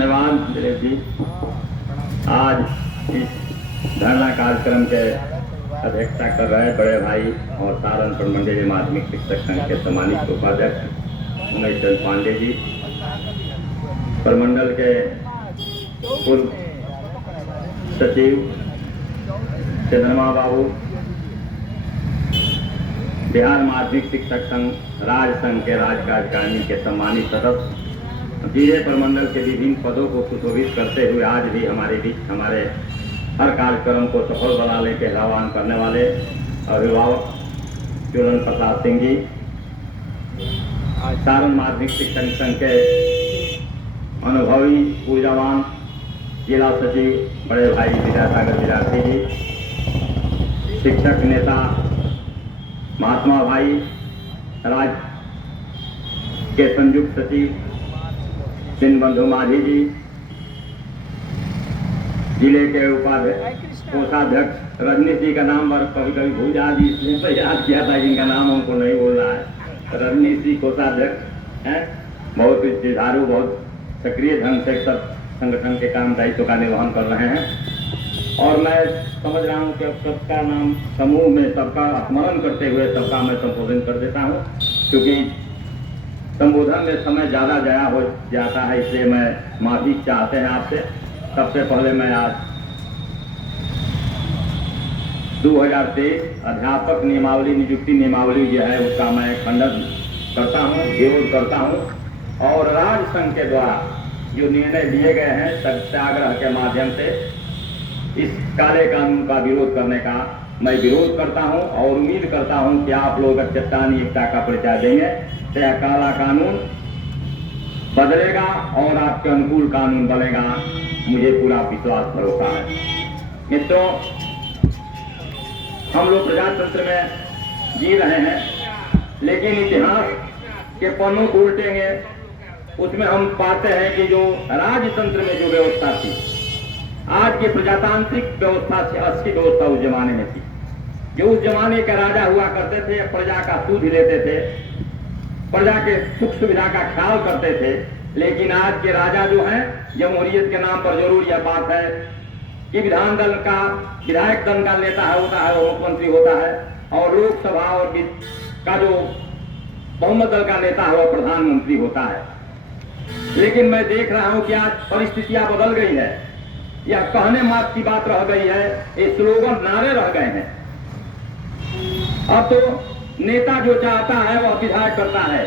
धन्यवाद दिलीप जी। आज इस धरना कार्यक्रम के अध्यक्षता कर रहे बड़े भाई और सारण प्रमंडलीय माध्यमिक शिक्षक संघ के सम्मानित उपाध्यक्ष उमेश चंद पांडे जी, प्रमंडल के पूर्व सचिव चंद्रमा बाबू, बिहार माध्यमिक शिक्षक संघ राज्य संघ के राज्य कार्यकारिणी के सम्मानित सदस्य, जिले प्रमंडल के विभिन्न पदों को सुशोभित करते हुए आज भी हमारे बीच हमारे हर कार्यक्रम को सफल बनाने के आह्वान करने वाले अभिभावक चूरन प्रसाद सिंह जी, सारण माध्यमिक शिक्षक संघ के अनुभवी ऊर्जावान जिला सचिव बड़े भाई विद्यासागर विद्यार्थी जी, शिक्षक नेता महात्मा भाई राज्य के संयुक्त सचिव दीनबंधु माझी जी, जिले के उपाध्यक्ष कोषाध्यक्ष रजनीश जी का नाम कभी कभी भूल जा जी, इसलिए तो याद किया था जिनका नाम हमको नहीं बोल रहा है। रजनीश जी कोषाध्यक्ष हैं, बहुत जुझारू, बहुत सक्रिय ढंग से सब संगठन के काम दायित्व का निर्वहन कर रहे हैं। और मैं समझ रहा हूँ कि अब सबका नाम समूह में सबका स्मरण करते हुए सबका मैं संबोधन कर देता हूँ, क्योंकि संबोधन में समय ज़्यादा जाया हो जाता है, इसलिए मैं माफी चाहते हैं आपसे। सबसे पहले मैं आज 2023 अध्यापक नियमावली नियुक्ति नियमावली जो है उसका मैं खंडन करता हूँ, विरोध करता हूँ। और राज्य संघ के द्वारा जो निर्णय लिए गए हैं सत्याग्रह के माध्यम से इस काले कानून का विरोध करने का मैं विरोध करता हूं और उम्मीद करता हूं कि आप लोग चट्टानी एकता का परिचय देंगे, तो यह काला कानून बदलेगा और आपके अनुकूल कानून बनेगा, मुझे पूरा विश्वास भरोसा है। मित्रों, हम लोग प्रजातंत्र में जी रहे हैं, लेकिन इतिहास के पन्नों को उल्टेंगे उसमें हम पाते हैं कि जो राजतंत्र में जो व्यवस्था थी, आज की प्रजातांत्रिक व्यवस्था से अच्छी व्यवस्था उस जमाने में थी। जो उस जमाने के राजा हुआ करते थे, प्रजा का सूद लेते थे, प्रजा के सुख सुविधा का ख्याल करते थे। लेकिन आज के राजा जो हैं, जमहूरियत के नाम पर जरूर यह बात है कि विधान दल का विधायक दल का नेता होता है वो मुख्यमंत्री होता है, और लोकसभा और का जो बहुमत दल का नेता है वह प्रधानमंत्री होता है। लेकिन मैं देख रहा हूं कि आज परिस्थितियां बदल गई है, यह कहने मात्र की बात रह गई है, ये स्लोगन नारे रह गए हैं। अब तो नेता जो चाहता है वह विधायक करता है,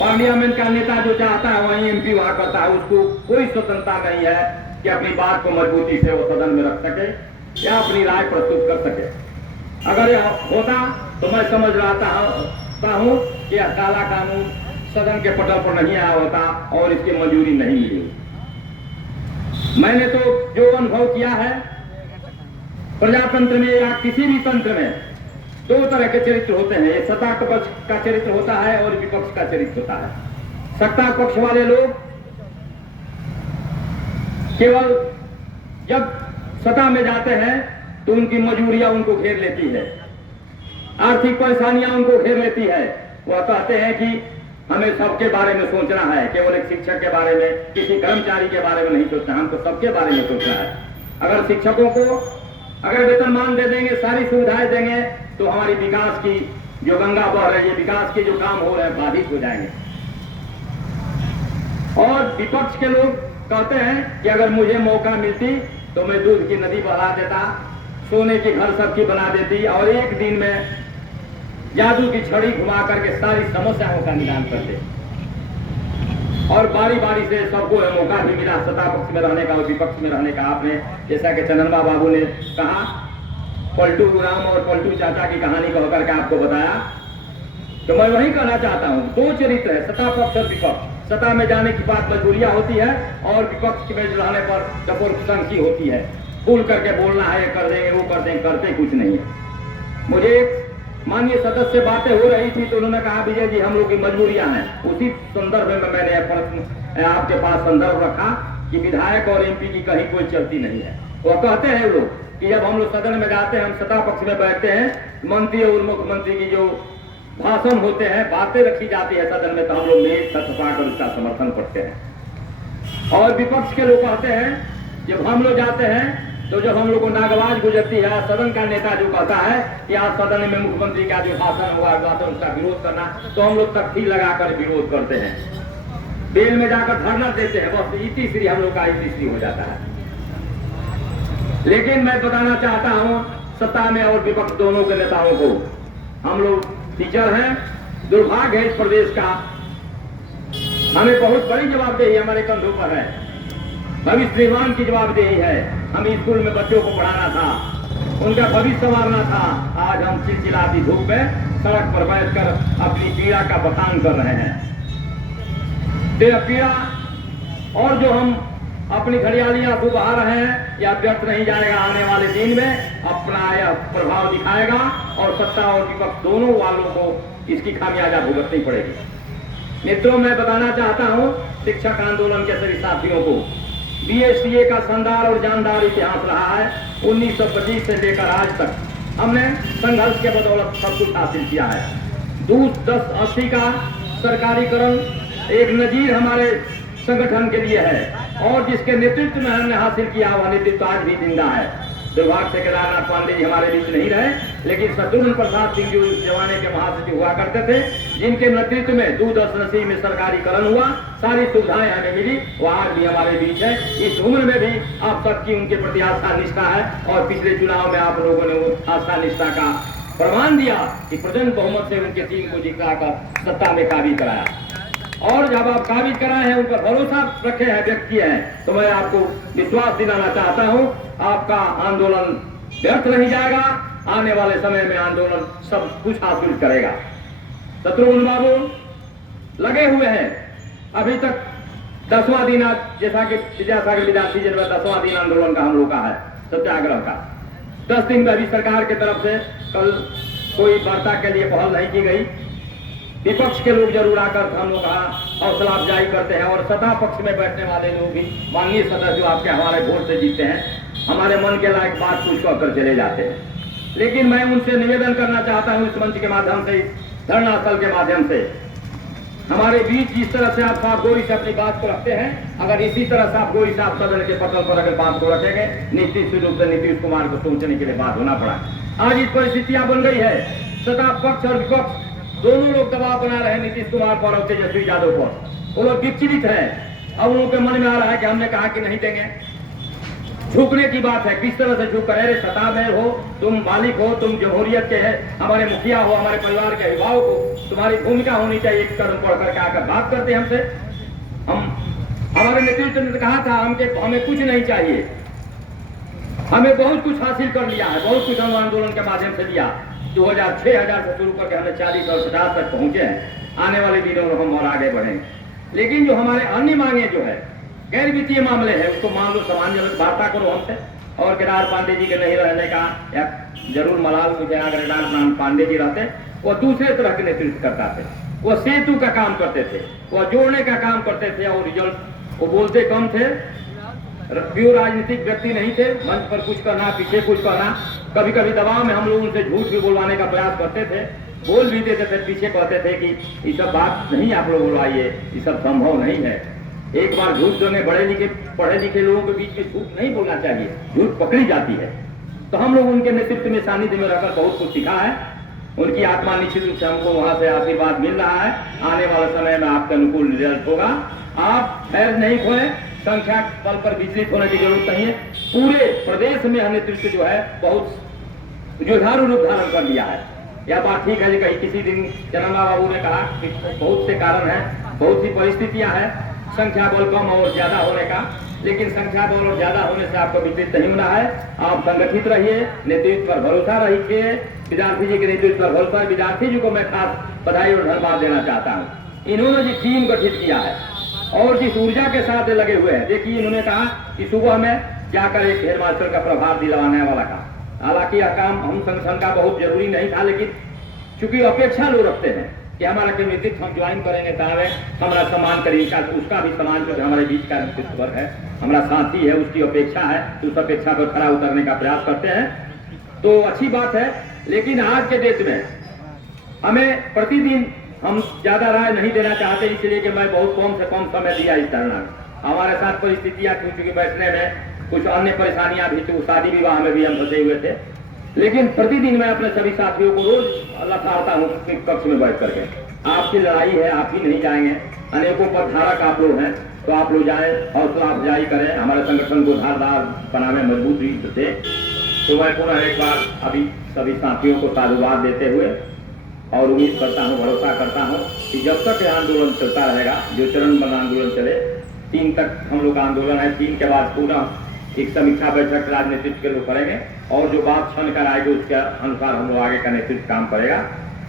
पार्लियामेंट का नेता जो चाहता है वही एमपी वहां करता है, उसको कोई स्वतंत्रता नहीं है कि अपनी बात को मजबूती से वो सदन में रख सके या अपनी राय प्रस्तुत कर सके। अगर यह होता तो मैं समझ रहा हूं कि यह काला कानून सदन के पटल पर नहीं आया होता और इसकी मंजूरी नहीं मिली। मैंने तो जो अनुभव किया है प्रजातंत्र में या किसी भी तंत्र में, दो तरह के चरित्र होते हैं, एक सत्ता पक्ष का चरित्र होता है और विपक्ष का चरित्र होता है। सत्ता पक्ष वाले लोग केवल जब सत्ता में जाते हैं तो उनकी मजबूरियां उनको घेर लेती है, आर्थिक परेशानियां उनको घेर लेती है। वह कहते हैं कि हमें सबके बारे में सोचना है, केवल एक शिक्षक के बारे में, किसी कर्मचारी के बारे में नहीं सोचना, हमको सबके बारे में सोचना है। अगर शिक्षकों को अगर वेतनमान दे देंगे, सारी सुविधाएं देंगे, तो हमारी विकास की जो गंगा बह रही है, विकास के जो काम हो रहे हैं बाधित हो जाएंगे। और विपक्ष के लोग कहते हैं कि अगर मुझे मौका मिलती तो मैं दूध की नदी बढ़ा देता, सोने के घर सबकी बना देती और एक दिन में जादू की छड़ी घुमा करके सारी समस्याओं का निदान करते। और बारी बारी से सबको मौका भी मिला सत्ता पक्ष में रहने का और विपक्ष में रहने का। आपने जैसा कि चंद्रमा बाबू ने कहा, पलटू राम और पलटू चाचा की कहानी कह करके आपको बताया, तो मैं वही कहना चाहता हूँ, दो चरित्र है, सत्ता पक्ष और विपक्ष। सत्ता में जाने की बात मजबूरियां होती है और विपक्ष में रहने पर जबरदस्ती होती है, भूल करके बोलना है, ये कर देंगे वो कर देंगे, करते कुछ नहीं है। मुझे माननीय सदस्य से बातें हो रही थी तो उन्होंने कहा, विजय जी हम लोग की मजबूरियां हैं। उसी संदर्भ में मैंने आपके पास संदर्भ रखा कि विधायक और एमपी की कहीं कोई चलती नहीं है। वो कहते हैं लोग कि जब हम लोग सदन में जाते हैं, हम सत्ता पक्ष में बैठते हैं, मंत्री और मुख्यमंत्री की जो भाषण होते हैं, बातें रखी जाती है सदन में, तो हम लोग मेज थपथपा कर उसका समर्थन करते हैं। और विपक्ष के लोग कहते हैं, जब हम लोग जाते हैं तो जब हम लोग को नागवाज गुजरती है, सदन का नेता जो कहता है कि आज सदन में मुख्यमंत्री का जो भाषण हुआ उसका विरोध करना, तो हम लोग तख्ती लगाकर विरोध करते हैं, बेल में जाकर धरना देते हैं, बस इतिश्री हम लोग का इतिश्री हो जाता है। लेकिन मैं बताना चाहता हूं सत्ता में और विपक्ष दोनों के नेताओं को, हम लोग टीचर हैं, दुर्भाग्य है इस प्रदेश का, हमें बहुत बड़ी जवाबदेही हमारे कंधों पर है, भविष्य निर्माण की जवाबदेही है। हम स्कूल में बच्चों को पढ़ाना था, उनका भविष्य संवारना था। आज हम चिलचिलाती धूप में सड़क पर बैठकर अपनी पीड़ा का बखान कर रहे हैं। तेरा पीड़ा और जो हम अपनी घड़ियालियां को बहा रहे हैं, या व्यर्थ नहीं जाएगा, आने वाले दिन में अपना यह प्रभाव दिखाएगा और सत्ता और विपक्ष दोनों वालों को इसकी खामियाजा भुगतनी पड़ेगी। मित्रों, मैं बताना चाहता हूं शिक्षक आंदोलन के सभी साथियों को, बीएसटीए का शानदार और जानदार इतिहास रहा है। 1925 से लेकर आज तक हमने संघर्ष के बदौलत सब कुछ हासिल किया है। दूध 1080 का सरकारीकरण एक नजीर हमारे संगठन के लिए है, और जिसके नेतृत्व में हमने हासिल किया वह नेतृत्व आज भी जिंदा है। दुर्भाग्य से केदारनाथ पांडे जी हमारे बीच नहीं रहे, लेकिन शत्रुघ्न प्रसाद सिंह जो उस जमाने के महासचिव हुआ करते थे, जिनके नेतृत्व में दूध 1080 में सरकारीकरण हुआ, सारी सुविधाएं हमें मिली, वो आज भी हमारे बीच है। इस उम्र में भी आप सबकी उनके प्रति आस्था निष्ठा है, और पिछले चुनाव में आप लोगों ने उस आस्था निष्ठा का प्रमाण दिया कि प्रचंड बहुमत से उनके टीम को जिताकर सत्ता में काबिज कराया। और जब आप काबिज कराए हैं, उन पर भरोसा रखे हैं, व्यक्त किए हैं, तो मैं आपको विश्वास दिलाना चाहता हूं, आपका आंदोलन व्यर्थ नहीं जाएगा। आने वाले समय में आंदोलन सब कुछ हासिल करेगा। शत्रुघ्न बाबू लगे हुए हैं, अभी तक 10वां दिन, जैसा कि विद्यासागर विद्यार्थी जिन में 10वां दिन आंदोलन का हम लोग का है, सत्याग्रह का। 10 दिन में अभी सरकार की तरफ से कल कोई वार्ता के लिए पहल नहीं की गई। विपक्ष के लोग जरूर आकर हम लोग का हौसला अफजाई करते हैं, और सत्ता पक्ष में बैठने वाले लोग भी, माननीय सदस्य जो आपके हमारे वोट से जीतते हैं, हमारे मन के लायक बात कुछ कहकर चले जाते हैं। लेकिन मैं उनसे निवेदन करना चाहता हूं इस मंच के माध्यम से, धरना स्थल के माध्यम से, हमारे बीच जिस तरह से आप साफ गोई से अपनी बात को रखते हैं, अगर इसी तरह साफ गोई से आप सदन के पटल पर अगर बात को रखेंगे, निश्चित रूप से नीतीश कुमार को सोचने के लिए बात होना पड़ा। आज इस परिस्थितियां बन गई है, सत्ता पक्ष और विपक्ष दोनों लोग दबाव बना रहे हैं नीतीश कुमार पर और तेजस्वी यादव पर। वो लोग विचलित हैं। अब उनके मन में आ रहा है कि हमने कहा कि नहीं देंगे। झुकने की बात है, किस तरह से झुक कर, अरे सत्ता में हो, तुम मालिक हो, तुम जमहूरियत के है, हमारे मुखिया हो, हमारे परिवार के अभिभावक हो, तुम्हारी भूमिका होनी चाहिए। एक कदम बढ़ करके आकर बात करते हैं हमसे। हमारे नेतृत्व ने कहा था हमें कुछ नहीं चाहिए, हमें बहुत कुछ हासिल कर लिया है, बहुत कुछ हम आंदोलन के माध्यम से दिया। 6,000 से शुरू करके हमने 40 और 50 तक पहुंचे हैं। आने वाले दिनों में हम और आगे बढ़ेंगे। लेकिन जो हमारे अन्य मांगे जो है, गैर वित्तीय मामले है, उसको मान लो सामान्य वार्ता करो हमसे। और केदार पांडे जी के नहीं रहने का या जरूर मलाल मुझे अगर केदार पांडे जी रहते, वो दूसरे तरह के नेतृत्व करता थे। वो सेतु का काम करते थे, वो जोड़ने का काम करते थे, और रिजल्ट वो बोलते कम थे, प्योर राजनीतिक व्यक्ति नहीं थे। मंच पर कुछ करना, पीछे कुछ करना, कभी कभी दबाव में हम लोग उनसे झूठ भी बोलवाने का प्रयास करते थे, बोल भी देते थे, पीछे कहते थे कि ये सब बात नहीं आप लोग बोलवाइए, ये सब संभव नहीं है। एक बार झूठ जो है पढ़े लिखे लोगों के बीच में झूठ नहीं बोलना चाहिए, झूठ पकड़ी जाती है। तो हम लोग उनके नेतृत्व में, सानिध्य में रहकर बहुत कुछ सीखा है। उनकी आत्मा निश्चित रूप से हमको वहां से आशीर्वाद मिल रहा है। आने वाले समय में आपके अनुकूल रिजल्ट होगा। आप खैर नहीं खोए, संख्या बल पर विचलित होने की जरूरत नहीं है। पूरे प्रदेश में नेतृत्व जो है बहुत जुझारू रूप धारण कर लिया है। यह बात ठीक है कि कहीं किसी दिन जनार्दन बाबू ने कहा कि बहुत से कारण हैं, बहुत सी परिस्थितियां हैं, संख्या बल कम और ज्यादा होने का, लेकिन संख्या बल और ज्यादा होने से आपको विचलित नहीं होना है। आप संगठित रहिए, नेतृत्व पर भरोसा रखिए। विद्यार्थी जी के नेतृत्व पर भरोसा, विद्यार्थी जी को मैं खास बधाई और धन्यवाद देना चाहता हूँ। इन्होंने जिस टीम गठित किया है और जिस ऊर्जा के साथ लगे हुए हैं, देखिए इन्होंने कहा कि सुबह में जाकर एक हेडमास्टर का प्रभार दिलवाने वाला काम, हालांकि यह काम हम संगठन का बहुत जरूरी नहीं था, लेकिन चूंकि अपेक्षा लोग रखते हैं कि हमारा कोई नेतृत्व हम ज्वाइन करेंगे तावे हमारा सम्मान करेंगे, उसका भी सम्मान जो हमारे बीच का नेतृत्व वर्ग है, हमारा साथी है, उसकी अपेक्षा है, तो उस अपेक्षा पर खरा उतरने का प्रयास करते हैं, तो अच्छी बात है। लेकिन आज के डेट में हमें प्रतिदिन हम ज्यादा राय नहीं देना चाहते, इसलिए कि मैं बहुत कम से कम समय दिया इस धरना में। हमारे साथ परिस्थितियां थी, चूंकि बैठने में कुछ अन्य परेशानियां भी थी, शादी विवाह में भी हम फंसे हुए थे, लेकिन प्रतिदिन मैं अपने सभी साथियों को रोज लताड़ता हूँ कक्ष में बैठ करके। आपकी लड़ाई है, आप ही नहीं जाएंगे, अनेकों पदधारक आप लोग हैं, तो आप लोग जाए, हौसला अफजाई करें, हमारे संगठन को धारदार बनाने मजबूत भी थे। तो मैं पुनः एक बार अभी सभी साथियों को साधुवाद देते हुए और उम्मीद करता हूँ, भरोसा करता हूँ कि जब तक यह आंदोलन चलता रहेगा, जो चरणबद्ध आंदोलन चले, 3 तक हम लोग का आंदोलन है, 3 के बाद पुनः एक समीक्षा बैठक राजनीतिक के लोग करेंगे और जो बात छन कर आएगी उसके अनुसार हम लोग आगे का नेतृत्व काम करेगा।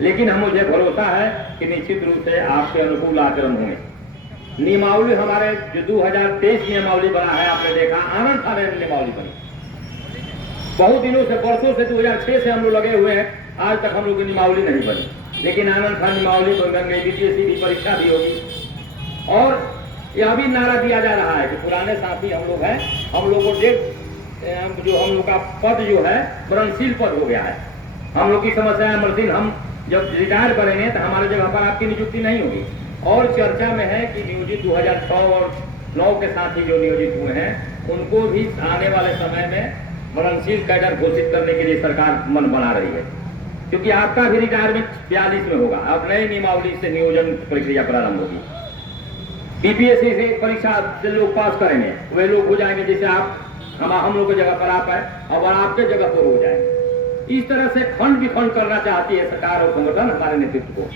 लेकिन हम मुझे भरोसा है कि निश्चित रूप से आपके अनुकूल आचरण होंगे। नियमावली हमारे जो 2023 नियमावली बना है, आपने देखा आनंद थाने नियमावली बनी, बहुत दिनों से, वर्षों से 2006 से हम लोग लगे हुए हैं, आज तक हम लोग की नियमावली नहीं बनी, लेकिन आनंद थाने नियमावली बन गई, बीपीएससी की परीक्षा भी होगी। और यह भी नारा दिया जा रहा है कि पुराने साथी हम लोग हैं, हम लोग को डेट जो हम लोग का पद जो है मरणशील पद हो गया है। हम लोग की समस्या है मर्दिन, हम जब रिटायर करेंगे तो हमारे जगह पर आपकी नियुक्ति नहीं होगी। और चर्चा में है कि नियोजित 2006 और 9 के साथ ही जो नियोजित हुए हैं उनको भी आने वाले समय में मरणशील कैडर घोषित करने के लिए सरकार मन बना रही है, क्योंकि आपका भी रिटायरमेंट 42 में होगा। अब नई नियमावली से नियोजन प्रक्रिया प्रारंभ होगी। बीपीएससी से परीक्षा से लोग पास करेंगे, वे लोग हो जाएंगे जैसे आप हम लोग की जगह पर आप है, अब आपके जगह पर हो जाएंगे। इस तरह से खंड विखंड करना चाहती है सरकार और संगठन हमारे नेतृत्व को,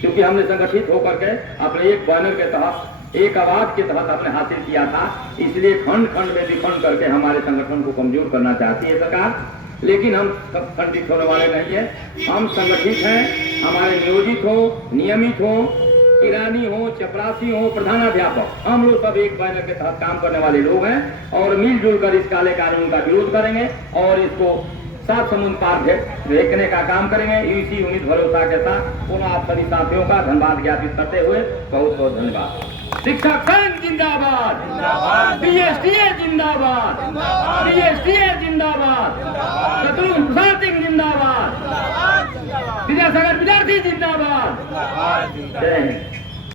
क्योंकि हमने संगठित होकर के अपने एक बैनर के तहत, एक आवाज के तहत अपने हासिल किया था, इसलिए खंड खंड में विखंड करके हमारे संगठन को कमजोर करना चाहती है सरकार। लेकिन हम खंडित होने वाले नहीं है, हम संगठित हैं। हमारे नियोजित हो, नियमित हो, किरानी हो, चपरासी हो, प्रधानाध्यापक, हम लोग सब एक बैनर के तहत काम करने वाले लोग हैं और मिलजुल कर इस काले कानून का विरोध करेंगे और इसको 7 समुद्र पार फेंकने का काम करेंगे। इसी उम्मीद भरोसा के साथ पुनः आप सभी साथियों का धन्यवाद ज्ञापित करते हुए बहुत बहुत धन्यवाद। शिक्षक संघ जिंदाबाद, बीएसटीए जिंदाबाद, बीएसटीए जिंदाबाद, शत्रुघ्न प्रसाद सिंह जिंदाबाद, विद्यासागर विद्यार्थी जिंदाबाद। जय हिंद।